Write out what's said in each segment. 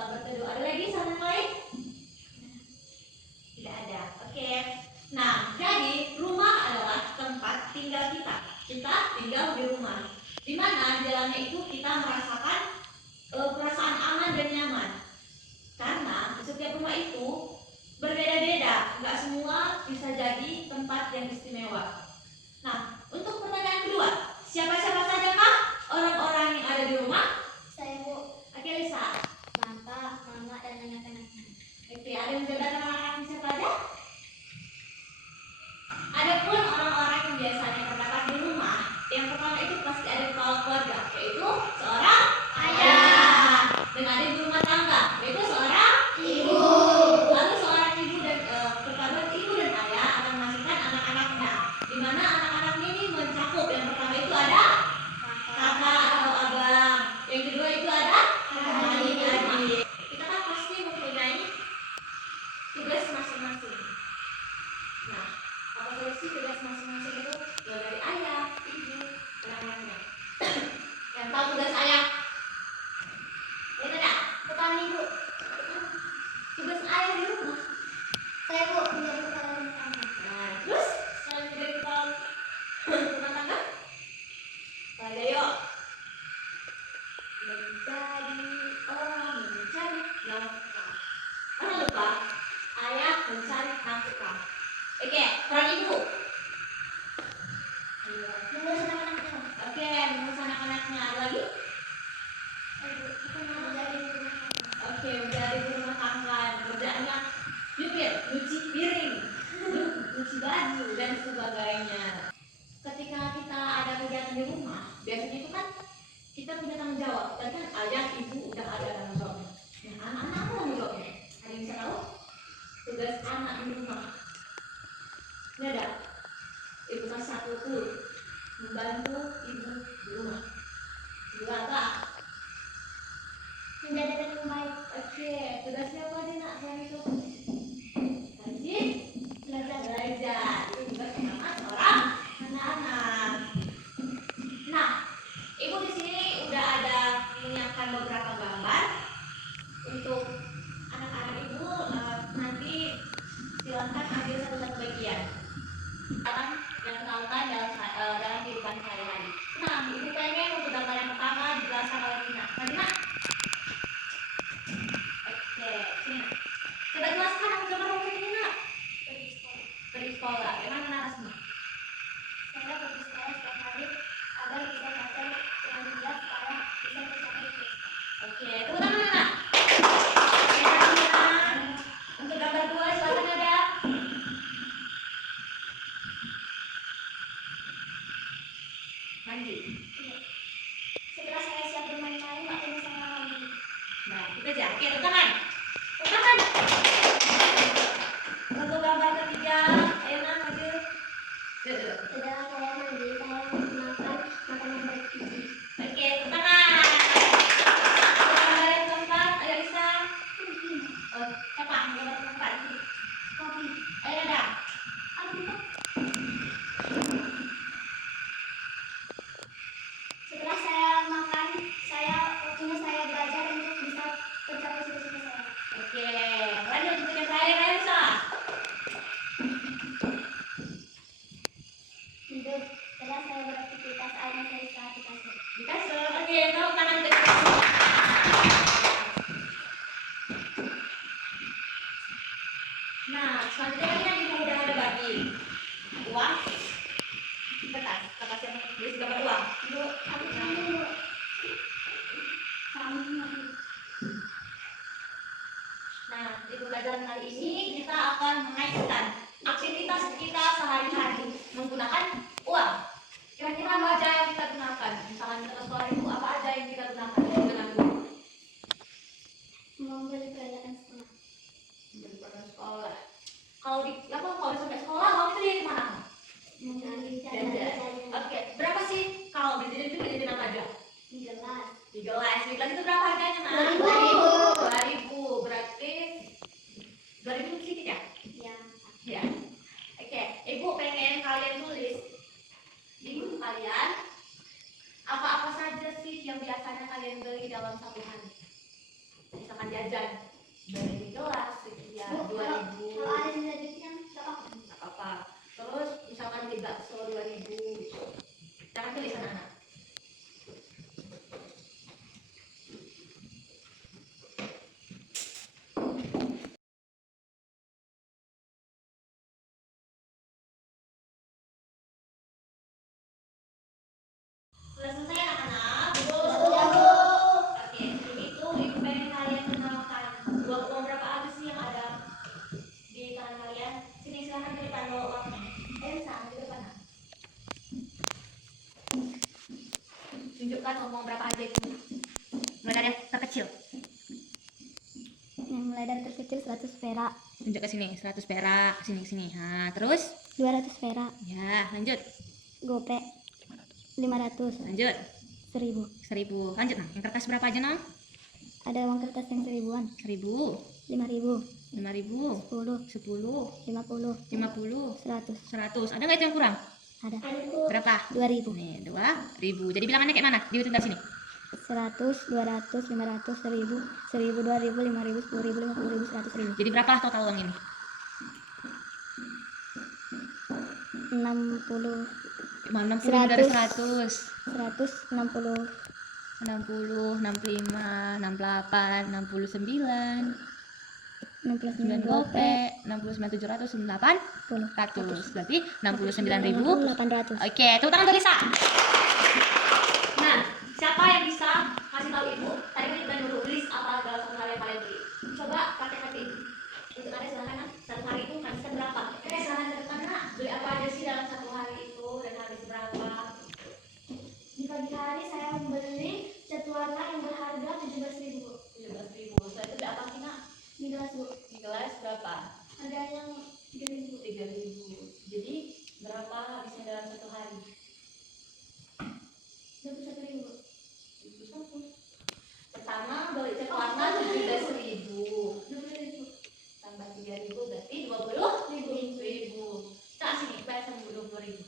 tempat berteduh. Ada lagi saran lain? Tidak ada. Oke. Nah, jadi rumah adalah tempat tinggal kita. Kita tinggal di rumah, di mana di dalamnya itu kita merasakan perasaan aman dan nyaman. Karena setiap rumah itu berbeda-beda, nggak semua bisa jadi tempat yang istimewa. Nah, untuk pertanyaan kedua, siapa-siapa saja kah orang-orang yang ada di rumah? Saya, Bu. Oke, Lisa. Bapak, Mama, dan anak-anaknya. Oke, ada yang menjaga anak-anak siapa aja? Adapun orang-orang yang biasanya terdapat di rumah, yang pertama itu pasti ada kepala keluarga, yaitu seorang ayah, dan ada ibu rumah tangga, yaitu seorang ibu. Lalu seorang ibu dan kepada ibu dan ayah akan menghasilkan anak-anaknya, di mana anak-anaknya ini mencakup yang pertama itu ada kakak atau abang, yang kedua itu ada adik-adik. Kita kan pasti mempunyai tugas masing-masing. Nah, apa saja sih tugas masing-masing itu? Mulai dari ayah, ibu, dan anaknya. Yang tahu tugas ayah? Ini ada Petani, Bu. tugas ayah di rumah. Saya, Bu, menjadi kepala rumah tangga. Nah, terus selain menjadi kepala rumah tangga, apa ada yuk? Menjadi orang mencari nafkah. Jangan lupa, ayah mencari nafkah. Oke, peran ibu. Mengurus anak-anaknya. Oke, mengurus anak-anaknya. Ada lagi? Menjadi ibu rumah tangga. Oke, menjadi ibu rumah tangga. Kerjaannya nyupir, nyuci piring, nyuci baju, dan sebagainya. Ketika kita ada kegiatan di rumah, biasanya itu kan kita punya tanggung jawab. Tadi kan ayah, ibu udah ada tanggung jawabnya. Nah, anak-anak apa tanggung jawabnya? Ada yang bisa tahu? Tugas anak di rumah. Ini ada. Ibu salah satu tuh membantu ibu di rumah. Juga apa? Menjadi yang baik. Oke, tugasnya apa sih nak? Selain itu? Rajin belajar. Itu tugas pertama seorang anak-anak. Nah, ibu di sini udah ada menyiapkan beberapa gambar untuk anak-anak ibu. Nanti silakan ambil satu-satu bagian. Yang dikenalkan dalam kehidupan sehari-hari. Nah, ibu pengen untuk gambar yang pertama dijelaskan oleh Tina. Tina. Oke, Tina. Coba jelaskan apa gambar yang Tina. Pergi sekolah. Emang narasinya? Saya pergi sekolah setiap hari agar bisa baca yang bijak supaya bisa mencapai tujuan. Oke, tepuk tangan Tina. Oke, Tina. Untuk gambar dua silakan ada. Mandi. Setelah saya siap bermain-main, waktunya saya mandi. Nah, itu aja. Oke, tepuk tangan. Tepuk tangan. Untuk gambar ketiga, ayo nak maju. Duduk. Setelah saya mandi, saya makan makanan bergizi. Oke, tepuk tangan. Untuk gambar yang keempat, ayo Lisa. Oh, siapa? Gambar keempat. Kopi. Ayo Nada. Setelah saya makan, waktunya saya belajar untuk bisa mencapai cita-cita saya. Oke, lanjut untuk yang terakhir, ayo Lisa. Tidur. Setelah saya beraktivitas, akhirnya saya istirahat di kasur. Di kasur. Oke, tepuk tangan untuk kita. Nah, selanjutnya kan ibu udah ada bagi uang, kertas yang berisi gambar uang. Bu, aku ingin, Bu. Kami mandi. Nah, di pembelajaran kali ini kita akan mengaitkan aktivitas kita sehari-hari menggunakan uang. Kira-kira apa aja yang kita gunakan? Misalkan kita ke sekolah itu apa aja yang kita gunakan dengan uang? Membeli peralatan sekolah. Membeli peralatan sekolah. Kalau sampai sekolah uang itu dari mana? Mencari Jajan. Oke, berapa sih kalau jajan itu jajan apa aja? di gelas. Di gelas itu berapa harganya, Nak? 2.000. 2.000. Berarti 2.000 sedikit ya? Ya. Ya. Oke, ibu pengen kalian tulis di buku kalian apa-apa saja sih yang biasanya kalian beli dalam satu hari. Misalkan jajan jajan dari di kelas ya Bu, 2000 kalau ada sisa duitnya nggak apa-apa. nggak apa-apa. Terus misalkan beli bakso 2000 jangan tulisan anak. Sudah selesai anak-anak? Sudah, Bu. Oke, sebelum itu ibu pengen kalian kenalkan uang berapa aja sih yang ada di tangan kalian. Sini silahkan ke depan bawa uangnya. Sana di depan. Tunjukkan uang berapa aja itu. Mulai dari yang terkecil. Yang mulai dari terkecil 100 perak, Tunjuk ke sini, 100 perak, sini. Nah, terus 200 perak, ya, lanjut. gopek 500, Lanjut. 1000. 1000. Lanjut, nah. Yang kertas berapa aja, Nang? Ada uang kertas yang 1000-an, 1000, 5000, 5000, 10, 10, 50, 50, 100. 100. Ada nggak itu yang kurang? Ada. Berapa? 2000. Nih, 2000. Jadi bilangannya kayak mana? Dihitung dari sini. 100, 200, 500, 1000, 1000, 2000, 5000, 10.000, 50.000, 100.000. Jadi berapa total uang ini? 60, 60 dari 100. 100, 60, 60, 65, 68, 69, 9 69 gopek, 69 700, 8 10, 100. Berarti 69.000. 800. Oke, tepuk tangan untuk Lisa. Nah, siapa yang bisa kasih tahu ibu? Tadi kan kita dulu list apa dalam satu hari yang kalian beli. Coba praktek-praktek. Untuk ada silakan Nak. Satu hari itu habiskan berapa? Oke, silakan ke depan Nak. Beli apa aja sih dalam satu hari itu dan habis berapa? Di pagi hari saya membeli cat warna yang berharga 17.000. 17.000. Setelah itu beli apa sih Nak? Di gelas, Bu. Di gelas berapa? Harganya 3.000. 3.000. Jadi berapa habisnya dalam satu hari? 21.000, Bu. 21. Pertama beli cat warna 17.000. 20.000. Tambah 3.000 berarti 20.000. Cak sini, bayar sama 20.000.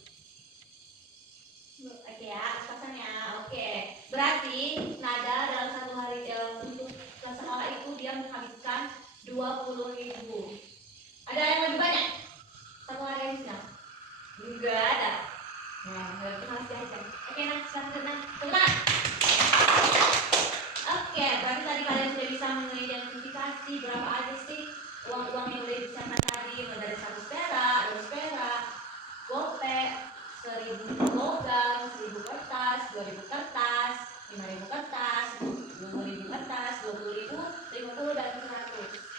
Oke ya, pas-pasan ya. Oke. Berarti Nada dalam satu hari untuk sekolah itu dia menghabiskan 20.000. Ada yang lebih banyak? Satu hari ini sedang? Enggak ada. Nah, berarti harus diajar. Oke, nah, selanjutnya. Tepuk. Oke, berarti tadi kalian sudah bisa mengidentifikasi berapa aja sih uang-uang yang udah disiapkan tadi, mulai dari 100 perak, 200 perak, gopek, 1.000 logam, 1.000 kertas, 2.000 kertas, 5.000 kertas, 20.000 kertas, 20.000, 50 dan 100.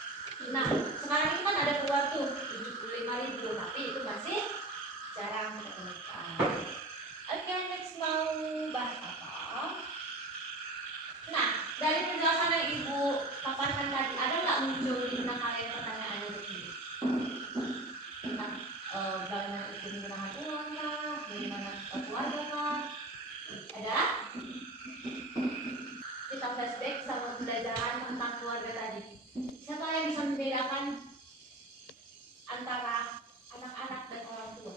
Nah, sekarang ini kan ada keluar tuh 75.000, tapi itu masih jarang kita temukan. Oke, next mau bahas apa? Nah, dari penjelasan yang Ibu paparkan tadi, ada nggak muncul di benak kalian pertanyaannya begini? Tentang bagaimana itu menggunakan uang kah? Bagaimana keluarga kah? Ada? Kita flashback sama pembelajaran tentang keluarga tadi. Siapa yang bisa membedakan antara anak-anak dan orang tua?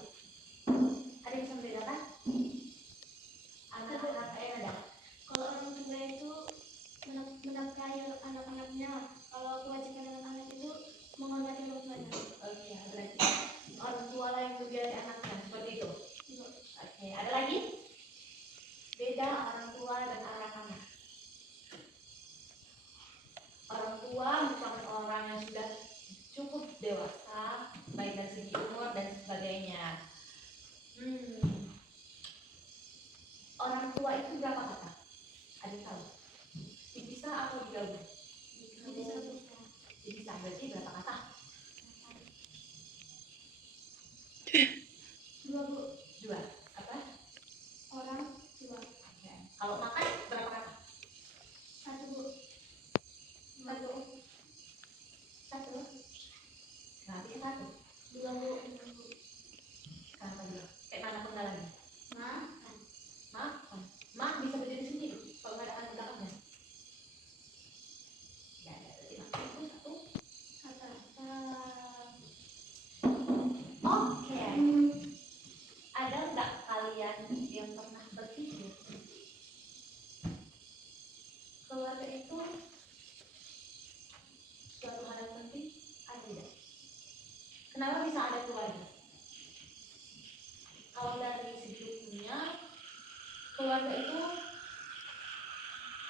keluarga itu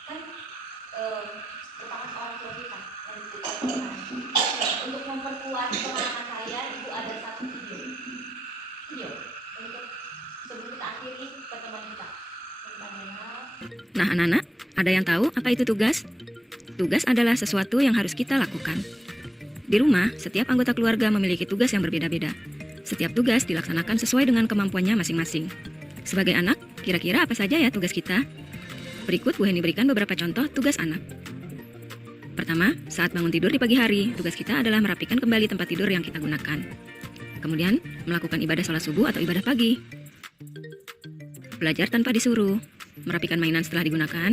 kan merupakan orang tua kita yang dibutuhkan. Untuk memperkuat semangat kalian, ibu ada satu video untuk sebelum kita akhiri pertemuan kita. Nah anak-anak, ada yang tahu apa itu tugas? Tugas adalah sesuatu yang harus kita lakukan. Di rumah, setiap anggota keluarga memiliki tugas yang berbeda-beda. Setiap tugas dilaksanakan sesuai dengan kemampuannya masing-masing. Sebagai anak, kira-kira apa saja ya tugas kita? Berikut Bu Heni berikan beberapa contoh tugas anak. Pertama, saat bangun tidur di pagi hari, tugas kita adalah merapikan kembali tempat tidur yang kita gunakan. Kemudian, melakukan ibadah sholat subuh atau ibadah pagi. Belajar tanpa disuruh, merapikan mainan setelah digunakan,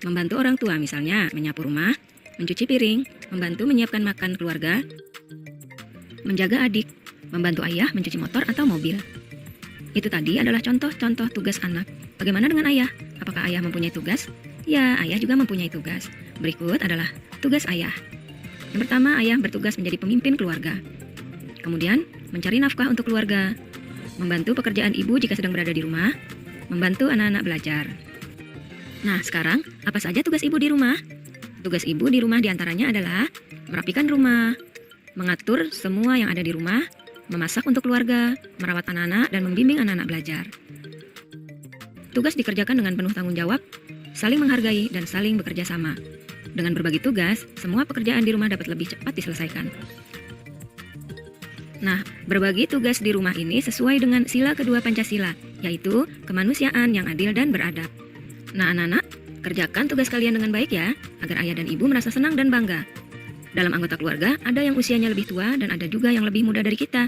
membantu orang tua misalnya menyapu rumah, mencuci piring, membantu menyiapkan makan keluarga, menjaga adik, membantu ayah mencuci motor atau mobil. Itu tadi adalah contoh-contoh tugas anak. Bagaimana dengan ayah? Apakah ayah mempunyai tugas? Ya, ayah juga mempunyai tugas. Berikut adalah tugas ayah. Yang pertama, ayah bertugas menjadi pemimpin keluarga. Kemudian, mencari nafkah untuk keluarga, membantu pekerjaan ibu jika sedang berada di rumah, membantu anak-anak belajar. Nah, sekarang apa saja tugas ibu di rumah? Tugas ibu di rumah diantaranya adalah merapikan rumah, mengatur semua yang ada di rumah, memasak untuk keluarga, merawat anak-anak, dan membimbing anak-anak belajar. Tugas dikerjakan dengan penuh tanggung jawab, saling menghargai, dan saling bekerja sama. Dengan berbagi tugas, semua pekerjaan di rumah dapat lebih cepat diselesaikan. Nah, berbagi tugas di rumah ini sesuai dengan sila kedua Pancasila, yaitu kemanusiaan yang adil dan beradab. Nah, anak-anak, kerjakan tugas kalian dengan baik ya, agar ayah dan ibu merasa senang dan bangga. Dalam anggota keluarga, ada yang usianya lebih tua dan ada juga yang lebih muda dari kita.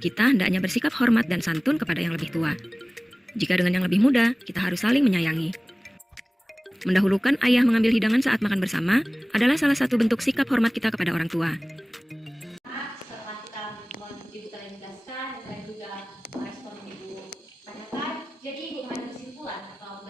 Kita hendaknya bersikap hormat dan santun kepada yang lebih tua. Jika dengan yang lebih muda, kita harus saling menyayangi. Mendahulukan ayah mengambil hidangan saat makan bersama adalah salah satu bentuk sikap hormat kita kepada orang tua. Setelah kita ibu terjelaskan dan juga merespon yang ibu tanyakan, jadi ibu mengambil kesimpulan atau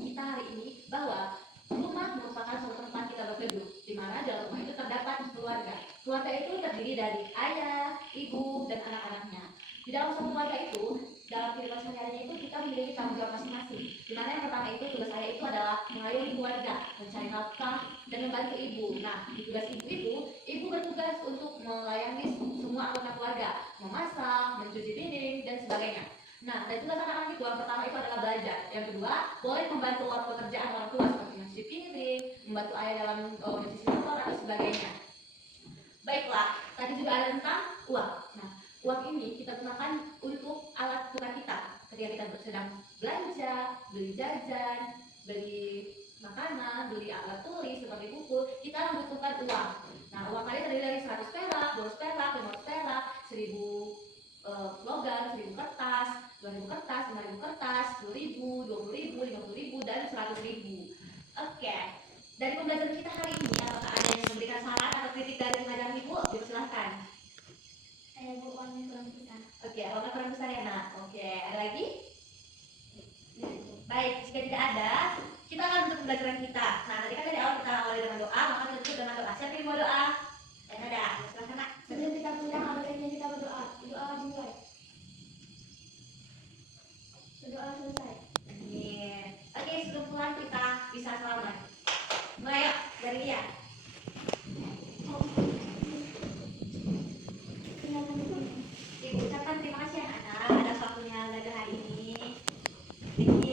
kita hari ini bahwa rumah merupakan suatu tempat kita berteduh, di mana dalam rumah itu terdapat keluarga. Keluarga itu terdiri dari ayah, ibu, dan anak-anaknya. Di dalam suatu keluarga itu, dalam kehidupan sehari-harinya itu kita memiliki tanggung jawab masing-masing. Di mana yang pertama itu tugas ayah itu adalah mengayomi keluarga, mencari nafkah, dan membantu ibu. Nah, di tugas ibu bertugas untuk melayani semua anggota keluarga, memasak, mencuci piring, dan sebagainya. Nah, dan tugas anak-anak itu yang pertama itu adalah belajar. Yang kedua, boleh membantu pekerjaan orang tua seperti mencuci piring, membantu ayah dalam mencuci motor, dan sebagainya. Baiklah, tadi juga ada tentang uang. Nah, uang ini kita gunakan untuk alat tukar kita ketika kita sedang belanja, beli jajan, beli makanan, beli alat tulis seperti buku, kita membutuhkan uang. Nah, uang tadi terdiri dari 100 perak, 200 perak, 500 perak, 1000 logam, 1000 kertas, 2000 kertas, 5000 kertas, 10.000, 20.000, 50.000, dan 100.000. Oke. Dari pembelajaran kita hari ini, apakah ada yang memberikan saran atau kritik dari pengajaran ibu? Silakan. Bu, uangnya kurang besar. Oke, uangnya kurang besar ya nak. Oke, ada lagi? Baik, jika tidak ada, kita akan menutup pembelajaran kita. Nah, tadi kan dari awal kita awali dengan doa, maka kita tutup dengan doa. Siapa yang mau doa? Ada. Silakan nak. Sebelum kita pulang, apa baiknya kita berdoa? Doa dimulai. Berdoa selesai. Oke, sebelum pulang kita bisa selamat. Mulai yuk, dari dia. Ibu ucapkan terima kasih anak-anak atas waktunya belajar hari ini. Thank you.